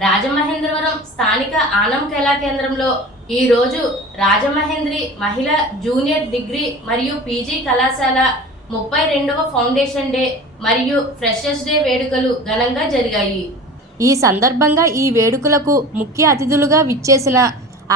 రాజమహేంద్రవరం స్థానిక ఆనం కళా కేంద్రంలో ఈ రోజు రాజమహేంద్రి మహిళా జూనియర్ డిగ్రీ మరియు పీజీ కళాశాల ముప్పై రెండవ ఫౌండేషన్ డే మరియు ఫ్రెషర్స్ డే వేడుకలు ఘనంగా జరిగాయి. ఈ సందర్భంగా ఈ వేడుకలకు ముఖ్య అతిథులుగా విచ్చేసిన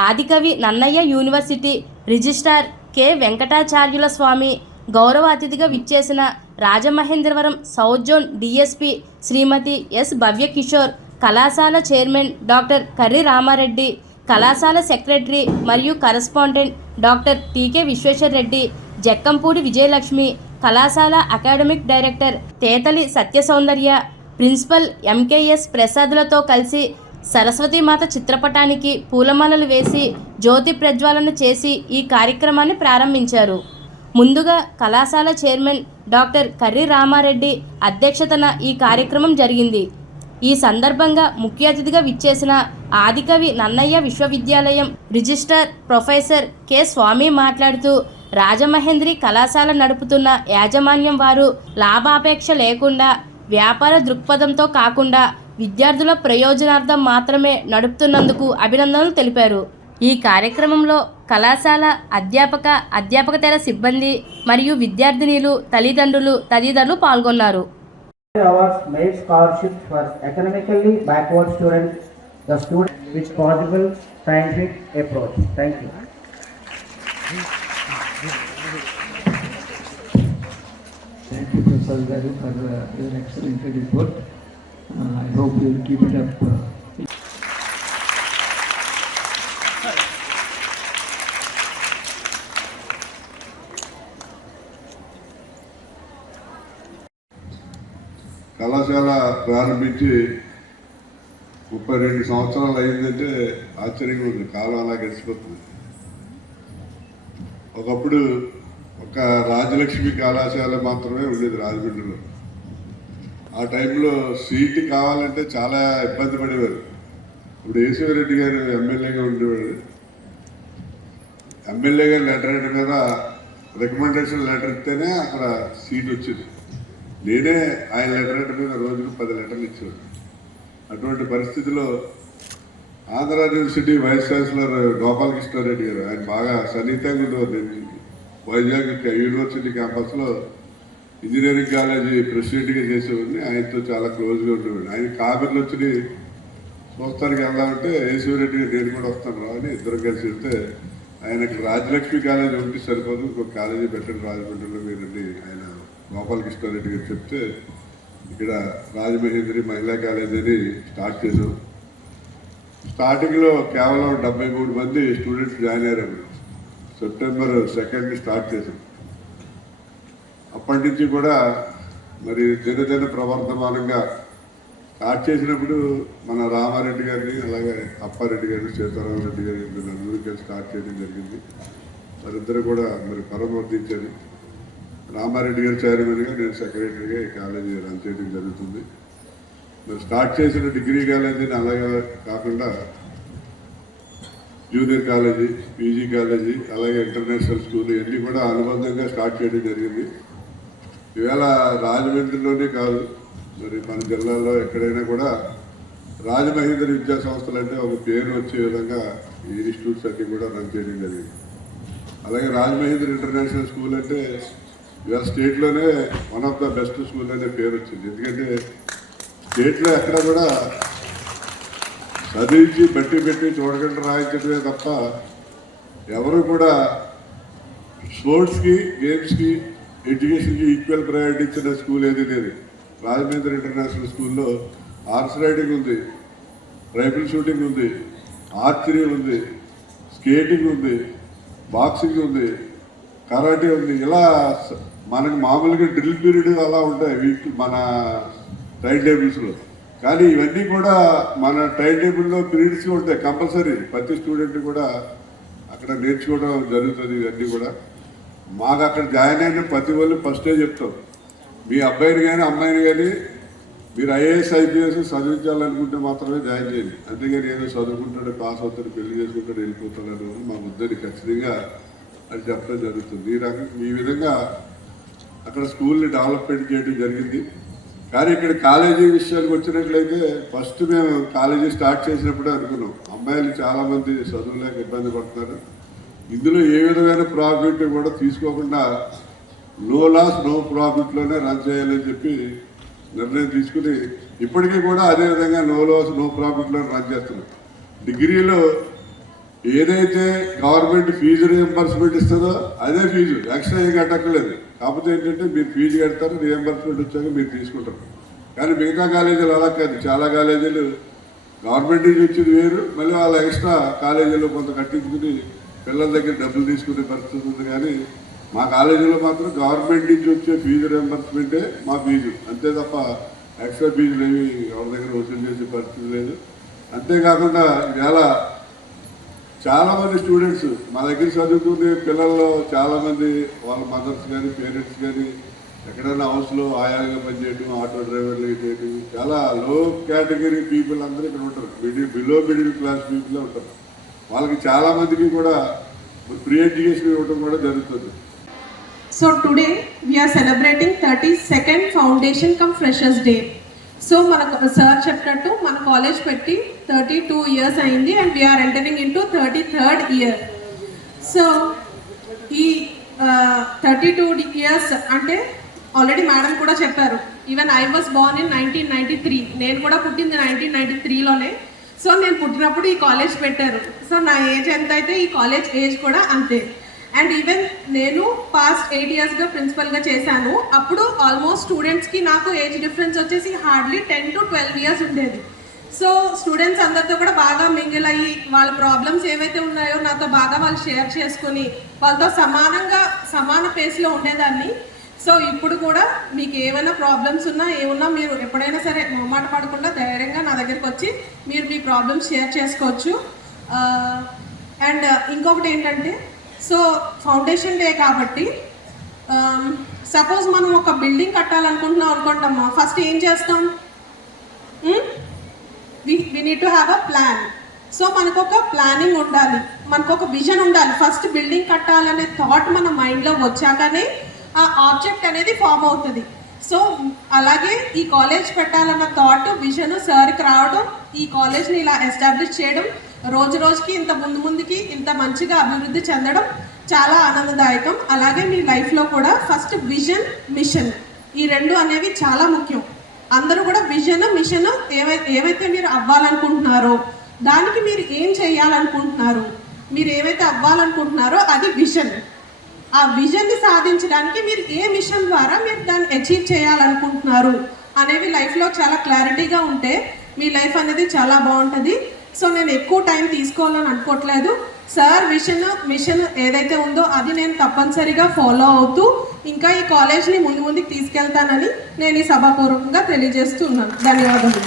Adikavi Nannaya university registrar K వెంకటాచార్యుల Swamy గౌరవ అతిథిగా విచ్చేసిన Rajamahendravaram south zone DSP Shrimati S Bhavyakishore కళాశాల చైర్మన్ డాక్టర్ కర్రి రామారెడ్డి కళాశాల సెక్రటరీ మరియు correspondent doctor TK Vishweshwar Reddy Jakkampudi Vijayalakshmi కళాశాల academic director Tetali Satyasoundarya principal MKS ప్రసాద్లతో కలిసి సరస్వతీమాత చిత్రపటానికి పూలమాలలు వేసి జ్యోతి ప్రజ్వాలన చేసి ఈ కార్యక్రమాన్ని ప్రారంభించారు. ముందుగా కళాశాల చైర్మన్ డాక్టర్ కర్రి రామారెడ్డి అధ్యక్షతన ఈ కార్యక్రమం జరిగింది. ఈ సందర్భంగా ముఖ్య అతిథిగా విచ్చేసిన ఆదికవి నన్నయ్య విశ్వవిద్యాలయం రిజిస్ట్రార్ ప్రొఫెసర్ కె స్వామి మాట్లాడుతూ రాజమహేంద్రి కళాశాల నడుపుతున్న యాజమాన్యం వారు లాభాపేక్ష లేకుండా వ్యాపార దృక్పథంతో కాకుండా విద్యార్థుల ప్రయోజనార్థం మాత్రమే నడుపుతున్నందుకు అభినందనలు తెలిపారు. ఈ కార్యక్రమంలో కళాశాల అధ్యాపక అధ్యాపకతర సిబ్బంది మరియు విద్యార్థినిలు తల్లిదండ్రులు తదితరులు పాల్గొన్నారు. Awards made scholarships for economically backward students, the students with possible scientific approach. Thank you. Thank you, Prasad Garu, for uh, your excellent report. Uh, I hope you will keep it up. uh, కళాశాల ప్రారంభించి ముప్పై రెండు సంవత్సరాలు అయిందంటే ఆశ్చర్యంగా ఉంది. కాలం అలా గడిచిపోతుంది. ఒకప్పుడు ఒక రాజలక్ష్మి కళాశాల మాత్రమే ఉండేది రాజమండ్రిలో. ఆ టైంలో సీటు కావాలంటే చాలా ఇబ్బంది పడేవారు. ఇప్పుడు రెడ్డి గారు ఎమ్మెల్యేగా ఉండేవాడు ఎమ్మెల్యే గారు లెటర్ మీద రికమెండేషన్ లెటర్ ఇస్తేనే అక్కడ సీట్ వచ్చింది. నేనే ఆయన లెటర్ మీద రోజుకు పది లెటర్లు ఇచ్చేవాడు అటువంటి పరిస్థితిలో Andhra university vice chancellor Gopalakrishnareddy గారు ఆయన బాగా సన్నిహితంగా ఉండేవారు వైజాగ్ యూనివర్సిటీ క్యాంపస్లో ఇంజనీరింగ్ కాలేజీ ప్రెసిడెంట్గా చేసేవాడిని. ఆయనతో చాలా క్లోజ్గా ఉండేవాడిని. ఆయన కాబర్లు వచ్చి చూస్తానికి వెళ్దామంటే యేసూరెడ్డి గారు నేను కూడా వస్తాను రా అని ఇద్దరు కలిసి వెళ్తే ఆయనకి రాజలక్ష్మి కాలేజీ ఉంటే సరిపోదు ఇంకో కాలేజీ పెట్టండి రాజమండ్రిలో మీరండి ఆయన గోపాలకృష్ణారెడ్డి గారు చెప్తే ఇక్కడ రాజమహేంద్రి మహిళా కాలేజ్ అని స్టార్ట్ చేసాం స్టార్టింగ్లో కేవలం డెబ్బై మూడు మంది స్టూడెంట్స్ జాయిన్ అయ్యారు సెప్టెంబర్ సెకండ్కి స్టార్ట్ చేసాం అప్పటి నుంచి కూడా మరి దినదిన ప్రవర్తమానంగా స్టార్ట్ చేసినప్పుడు మన రామారెడ్డి గారిని అలాగే అప్పారెడ్డి గారిని సీతారామరెడ్డి గారి నలుగురికి స్టార్ట్ చేయడం జరిగింది. వారిద్దరు కూడా మరి పరమర్దించారు రామారెడ్డి గారు చైర్మన్గా నేను సెక్రటరీగా ఈ కాలేజీ రన్ చేయడం జరుగుతుంది. మరి స్టార్ట్ చేసిన డిగ్రీ కాలేజీని అలాగే కాకుండా జూనియర్ కాలేజీ పీజీ కాలేజీ అలాగే ఇంటర్నేషనల్ స్కూల్ ఇవన్నీ కూడా అనుబంధంగా స్టార్ట్ చేయడం జరిగింది. ఈవేళ రాజమండ్రిలోనే కాదు మరి మన జిల్లాలో ఎక్కడైనా కూడా రాజమహేంద్ర విద్యా సంస్థలు అంటే ఒక పేరు వచ్చే విధంగా ఈ ఇన్స్టిట్యూట్స్ అన్నీ కూడా రన్ చేయడం జరిగింది. అలాగే రాజమహేంద్ర ఇంటర్నేషనల్ స్కూల్ అంటే ఇవాళ స్టేట్లోనే one of the best school అనే పేరు వచ్చింది. ఎందుకంటే స్టేట్లో ఎక్కడ కూడా చదివించి బట్టి పెట్టి చూడకుండా రాయించడమే తప్ప ఎవరు కూడా స్పోర్ట్స్కి గేమ్స్కి ఎడ్యుకేషన్కి ఈక్వల్ ప్రయారిటీ ఇచ్చిన స్కూల్ ఏది లేదు. రాజమేంద్ర ఇంటర్నేషనల్ స్కూల్లో హార్స్ రైడింగ్ ఉంది రైఫిల్ షూటింగ్ ఉంది ఆర్చరీ ఉంది స్కేటింగ్ ఉంది బాక్సింగ్ ఉంది కరాటే ఉంది. ఇలా మనకు మామూలుగా డ్రిల్ పీరియడ్ అలా ఉంటాయి వీక్ మన టైం టేబుల్స్లో. కానీ ఇవన్నీ కూడా మన టైం టేబుల్లో పీరియడ్స్ ఉంటాయి కంపల్సరీ. ప్రతి స్టూడెంట్ కూడా అక్కడ నేర్చుకోవడం జరుగుతుంది ఇవన్నీ కూడా. మాకు అక్కడ జాయిన్ అయిన ప్రతి వాళ్ళు ఫస్టే చెప్తాం మీ అబ్బాయిని కానీ అమ్మాయిని కానీ మీరు ఐఏఎస్ ఐపీఎస్ చదివించాలనుకుంటే మాత్రమే జాయిన్ చేయండి. అందుకని ఏదో చదువుకుంటాడు పాస్ అవుతాడు పెళ్ళి చేసుకుంటాడు వెళ్ళిపోతాడు అని మా ముద్దని ఖచ్చితంగా అది చెప్పడం జరుగుతుంది. ఈ రకంగా ఈ విధంగా అక్కడ స్కూల్ని డెవలప్మెంట్ చేయడం జరిగింది. కానీ ఇక్కడ కాలేజీ విషయానికి వచ్చినట్లయితే ఫస్ట్ మేము కాలేజీ స్టార్ట్ చేసినప్పుడే అనుకున్నాం. అమ్మాయిలు చాలామంది చదువులేక ఇబ్బంది పడుతున్నారు. ఇందులో ఏ విధమైన ప్రాఫిట్ కూడా తీసుకోకుండా నో లాస్ నో ప్రాఫిట్లోనే రన్ చేయాలని చెప్పి నిర్ణయం తీసుకుని ఇప్పటికీ కూడా అదే విధంగా నో లాస్ నో ప్రాఫిట్లో రన్ చేస్తున్నాం. డిగ్రీలో ఏదైతే గవర్నమెంట్ ఫీజు రీఎంబర్స్మెంట్ ఇస్తుందో అదే ఫీజు. ఎక్స్ట్రా ఏం కట్టక్కర్లేదు. కాకపోతే ఏంటంటే మీరు ఫీజు కడతారు రియంబర్స్మెంట్ వచ్చాక మీరు తీసుకుంటారు. కానీ మిగతా కాలేజీలు అలా కాదు. చాలా కాలేజీలు గవర్నమెంట్ నుంచి వచ్చేది వేరు మళ్ళీ వాళ్ళ ఎక్స్ట్రా కాలేజీలో కొంత కట్టించుకుని పిల్లల దగ్గర డబ్బులు తీసుకునే పరిస్థితి ఉంది. కానీ మా కాలేజీలో మాత్రం గవర్నమెంట్ నుంచి వచ్చే ఫీజు రియంబర్స్మెంటే మా ఫీజు. అంతే తప్ప ఎక్స్ట్రా ఫీజులు ఏమి ఎవరి దగ్గర వసూలు చేసే పరిస్థితి లేదు. అంతేకాకుండా ఇవాళ చాలామంది స్టూడెంట్స్ మా దగ్గర చదువుకునే పిల్లల్లో చాలామంది వాళ్ళ మదర్స్ కానీ పేరెంట్స్ కానీ ఎక్కడైనా హౌస్లో ఆయాగా పనిచేయడం ఆటో డ్రైవర్లు చేయడం చాలా లో కేటగిరీ పీపుల్ అందరూ ఇక్కడ ఉంటారు. మిడిల్ బిలో మిడిల్ క్లాస్ పీపులే ఉంటారు. వాళ్ళకి చాలామందికి కూడా ఫ్రీ ఎడ్యుకేషన్ ఇవ్వడం కూడా జరుగుతుంది. So today we are celebrating 32nd Foundation Come Freshers Day. So మనకు సార్ చెప్పినట్టు మన కాలేజ్ పెట్టి థర్టీ టూ ఇయర్స్ అయింది and we are entering into thirty third year so ఈ థర్టీ టూ ఇయర్స్ అంటే ఆల్రెడీ మేడం కూడా చెప్పారు. Even I was born in nineteen ninety three నేను కూడా పుట్టింది నైన్టీన్ నైన్టీ త్రీలోనే సో నేను పుట్టినప్పుడు ఈ కాలేజ్ పెట్టారు. సో నా ఏజ్ ఎంత అయితే ఈ కాలేజ్ ఏజ్ కూడా అంతే. అండ్ ఈవెన్ నేను పాస్ట్ ఎయిట్ ఇయర్స్గా ప్రిన్సిపల్గా చేశాను. అప్పుడు ఆల్మోస్ట్ స్టూడెంట్స్కి నాకు ఏజ్ డిఫరెన్స్ వచ్చేసి hardly ten to twelve years ఉండేది. సో స్టూడెంట్స్ అందరితో కూడా బాగా మింగిల్ అయ్యి వాళ్ళ ప్రాబ్లమ్స్ ఏవైతే ఉన్నాయో నాతో బాగా వాళ్ళు షేర్ చేసుకుని వాళ్ళతో సమానంగా సమాన పేస్లో ఉండేదాన్ని. సో ఇప్పుడు కూడా మీకు ఏమైనా ప్రాబ్లమ్స్ ఉన్నా ఏమున్నా మీరు ఎప్పుడైనా సరే మొహమాట పడకుండా ధైర్యంగా నా దగ్గరికి వచ్చి మీరు మీ ప్రాబ్లమ్స్ షేర్ చేసుకోవచ్చు. Uh, అండ్ uh, ఇంకొకటి ఏంటంటే సో ఫౌండేషన్ డే కాబట్టి సపోజ్ మనం ఒక బిల్డింగ్ కట్టాలనుకుంటున్నాం అనుకుంటామా? ఫస్ట్ ఏం చేస్తాం? We need to have a plan so మనకు ఒక ప్లానింగ్ ఉండాలి. మనకు ఒక విజన్ ఉండాలి. ఫస్ట్ బిల్డింగ్ కట్టాలనే థాట్ మన మైండ్లో వచ్చాకనే ఆ ఆబ్జెక్ట్ అనేది ఫామ్ అవుతుంది. సో అలాగే ఈ కాలేజ్ పెట్టాలన్న థాట్ విజన్ సార్కి రావడం ఈ కాలేజ్ని ఇలా ఎస్టాబ్లిష్ చేయడం రోజు రోజుకి ఇంత ముందు ముందుకి ఇంత మంచిగా అభివృద్ధి చెందడం చాలా ఆనందదాయకం. అలాగే మీ లైఫ్లో కూడా ఫస్ట్ విజన్ మిషన్ ఈ రెండు అనేవి చాలా ముఖ్యం. అందరూ కూడా విజన్ మిషన్ ఏవై ఏవైతే మీరు అవ్వాలనుకుంటున్నారో దానికి మీరు ఏం చేయాలనుకుంటున్నారు మీరు ఏవైతే అవ్వాలనుకుంటున్నారో అది విజన్ ఆ విజన్ని సాధించడానికి మీరు ఏ మిషన్ ద్వారా మీరు దాన్ని అచీవ్ చేయాలనుకుంటున్నారు అనేవి లైఫ్లో చాలా క్లారిటీగా ఉంటే మీ లైఫ్ అనేది చాలా బాగుంటుంది. సో నేను ఎక్కువ టైం తీసుకోవాలని అనుకోవట్లేదు. సార్ విషన్ మిషన్ ఏదైతే ఉందో అది నేను తప్పనిసరిగా ఫాలో అవుతూ ఇంకా ఈ కాలేజ్ని ముందు ముందుకు తీసుకెళ్తానని నేను ఈ సభాపూర్వకంగా తెలియజేస్తున్నాను. ధన్యవాదాలు